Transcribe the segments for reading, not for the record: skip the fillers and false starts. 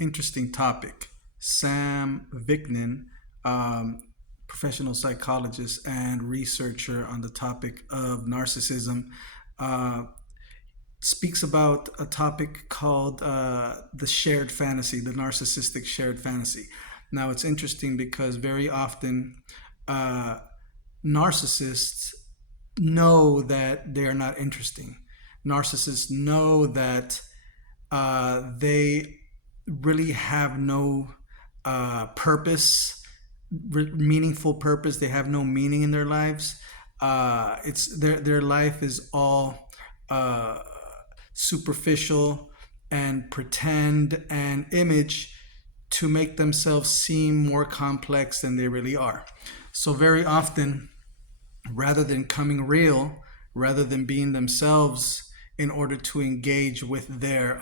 interesting topic. Sam Vicnin, professional psychologist and researcher on the topic of narcissism, uh, speaks about a topic called the shared fantasy, the narcissistic shared fantasy. Now, it's interesting because very often uh, narcissists know that they are not interesting. Narcissists know that they really have no purpose, meaningful purpose. They have no meaning in their lives. It's their life is all uh, superficial and pretend and image to make themselves seem more complex than they really are. So very often, rather than coming real, rather than being themselves in order to engage with their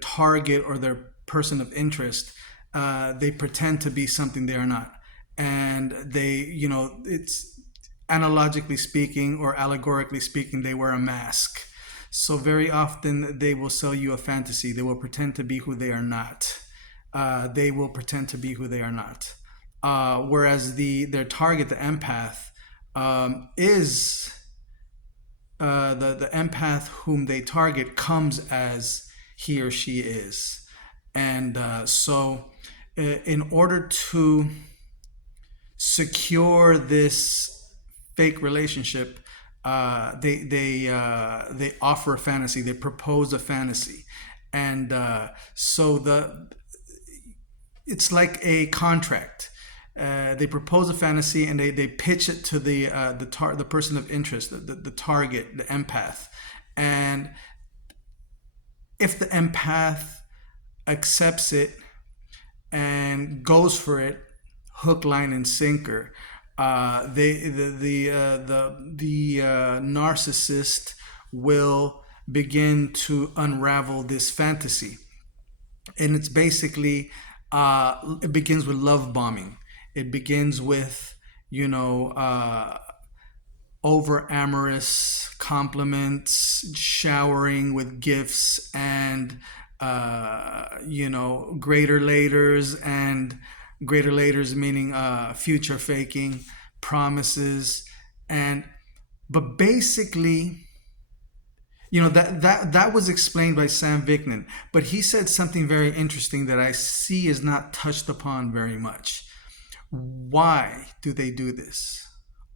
target or their person of interest, they pretend to be something they are not. And it's analogically speaking or allegorically speaking, they wear a mask. So very often they will sell you a fantasy. They will pretend to be who they are not. They will pretend to be who they are not. Whereas their target, the empath, is the empath whom they target comes as he or she is. And in order to secure this fake relationship, they offer a fantasy. They propose a fantasy, and it's like a contract. They propose a fantasy and they pitch it to the person of interest, the target, the empath, and if the empath accepts it and goes for it, hook, line, and sinker, the narcissist will begin to unravel this fantasy, and it's basically it begins with love bombing. It begins with over amorous compliments, showering with gifts and greater laters, and greater laters meaning future faking, promises, but basically, that was explained by Sam Vicnin, but he said something very interesting that I see is not touched upon very much. Why do they do this?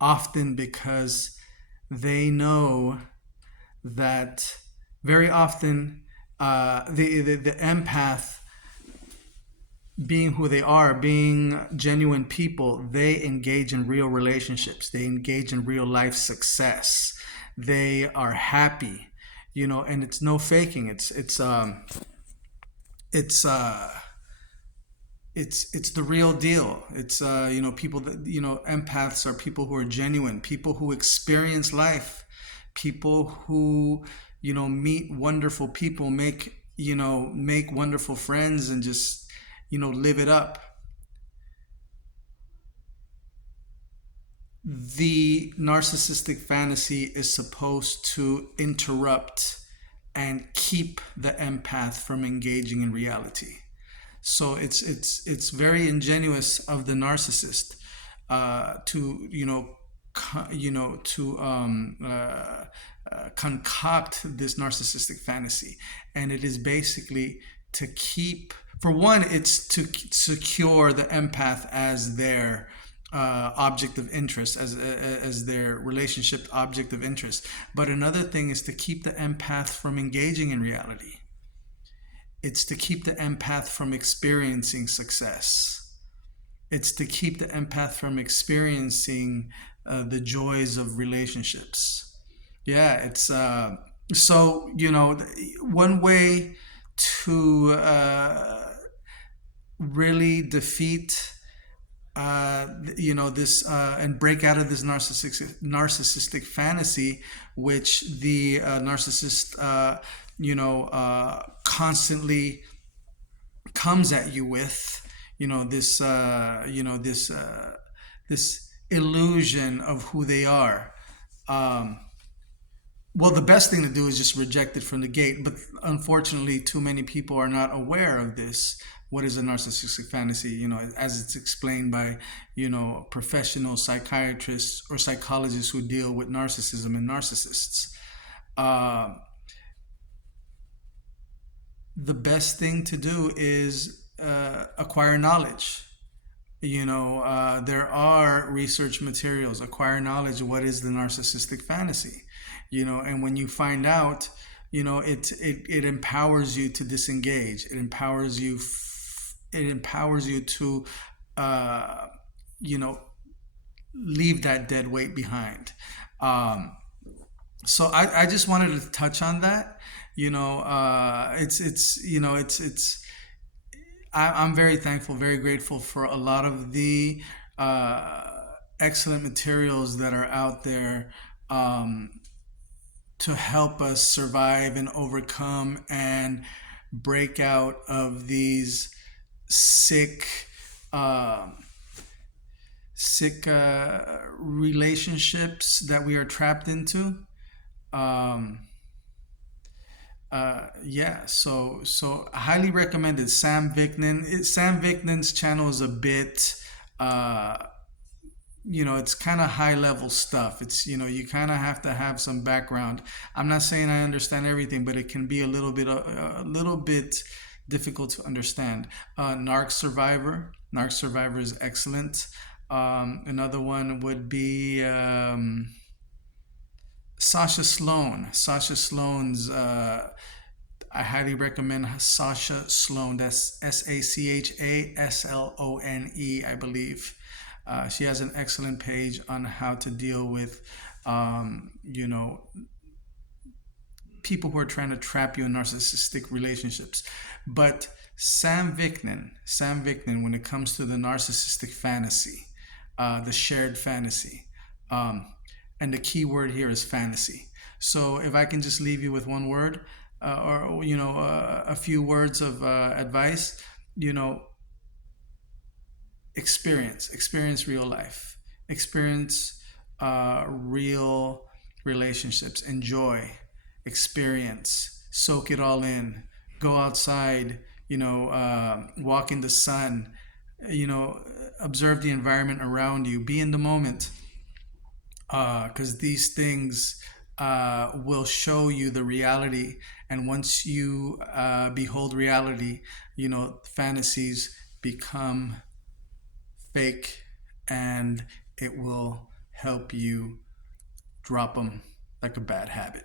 Often because they know that very often the empath, being who they are, being genuine people, they engage in real relationships. They engage in real life success. They are happy, and it's no faking. It's the real deal. It's people that empaths are people who are genuine, people who experience life, people who meet wonderful people, make wonderful friends, and just live it up. The narcissistic fantasy is supposed to interrupt and keep the empath from engaging in reality. So it's very ingenuous of the narcissist to concoct this narcissistic fantasy, and it is basically to keep. For one, it's to secure the empath as their object of interest, as their relationship object of interest. But another thing is to keep the empath from engaging in reality. It's to keep the empath from experiencing success. It's to keep the empath from experiencing the joys of relationships. Yeah, it's one way to really defeat this and break out of this narcissistic fantasy, which the narcissist constantly comes at you with, this illusion of who they are. Well, the best thing to do is just reject it from the gate. But unfortunately, too many people are not aware of this. What is a narcissistic fantasy? As it's explained by, professional psychiatrists or psychologists who deal with narcissism and narcissists. Uh, the best thing to do is acquire knowledge. There are research materials. Acquire knowledge. What is the narcissistic fantasy? And when you find out, it empowers you to disengage. It empowers you to, uh, you know, leave that dead weight behind. Um, so I just wanted to touch on that. I'm very thankful, very grateful for a lot of the uh, excellent materials that are out there, um, to help us survive and overcome and break out of these sick, uh, relationships that we are trapped into. Um, yeah, so highly recommended. Sam Vicnin's channel is a bit, uh, it's kind of high level stuff. It's, you kind of have to have some background. I'm not saying I understand everything, but it can be a little bit difficult to understand. Narc Survivor is excellent. Another one would be, Sasha Sloan. Sasha Sloan's. I highly recommend Sasha Sloan. That's SACHASLONE, I believe. She has an excellent page on how to deal with, um, you know, people who are trying to trap you in narcissistic relationships. But Sam Vicnin, when it comes to the narcissistic fantasy, the shared fantasy, um, and the key word here is fantasy. So if I can just leave you with one word, or a few words of advice, you know, experience real life, experience real relationships, enjoy, experience, soak it all in, go outside, walk in the sun, you know observe the environment around you, be in the moment, because these things will show you the reality. And once you behold reality, fantasies become fake, and it will help you drop them like a bad habit.